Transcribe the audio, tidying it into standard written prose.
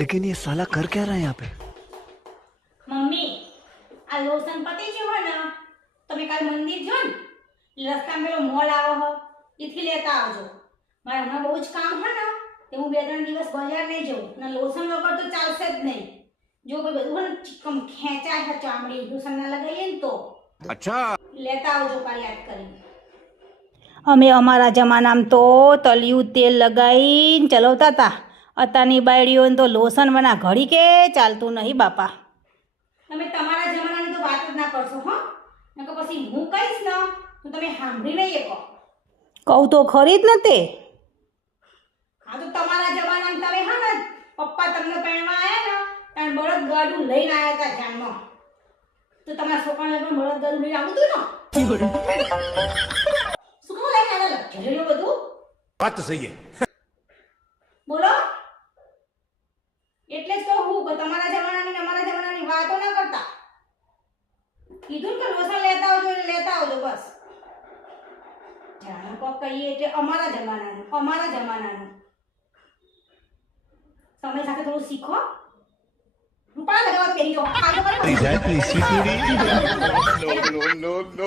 लेकिन ये साला कर क्या रहा है यहाँ पे? મમ્મી આ લોસન પતી ગયું હોય ને તમે કાલ મંદિર જો ને એટલે રસ્તામાં પેલો મોલ આવો હો એથી લેતા આવજો. મારે હમણાં બહુ જ કામ હોય ને તે હું 2-3 દિવસ બજાર નહીં જઉં ને લોસન વગર તો ચાલશે જ નહીં. જો કોઈ બધું હોય ને ચીકમ ખેંચાય છે ચામડી લોસન ના લગાવીએ ને તો अच्छा લેતા આવજો કાલ યાદ કરીને. અમે અમારા જમાનામાં તો તલિયું તેલ લગાવીને ચલાવતા હતા. અત્યારની બાયડીઓને તો લોસન વના ઘડી કે ચાલતું નહીં બાપા. તમે તમારા જમાનાની તો વાત જ ના કરશો હો નકર પછી હું કહીશ ને તો તમે સાંભળી નહીં શકો. કહું તો ખરી જ ને તે. હા તો તમારા જમાનામાં તમે હા ને પપ્પા તમને પહેણવા આવ્યા ને ત્યારે બળદ ગાડું લઈને આવ્યા હતા જાનમાં. તો તમારા છોકરાને પણ બળદ ગાડું લઈને આવું હતું ને શું કહું લઈને આવ્યા લક્ષણો બધું बात तो सही है બોલો. એટલે જ કહું કે તમારા જમાનાની ને અમારા જમાનાની વાતો ના કરતા. કીધું ને કે લોસન લેતા આવજો એટલે લેતા આવજો બસ. જાણે કોક કહીએ એટલે અમારા જમાનાનું સમય સાથે થોડું શીખો. રૂપાળા લગાવવા પહેરી જાઓ. Exactly, CPD. no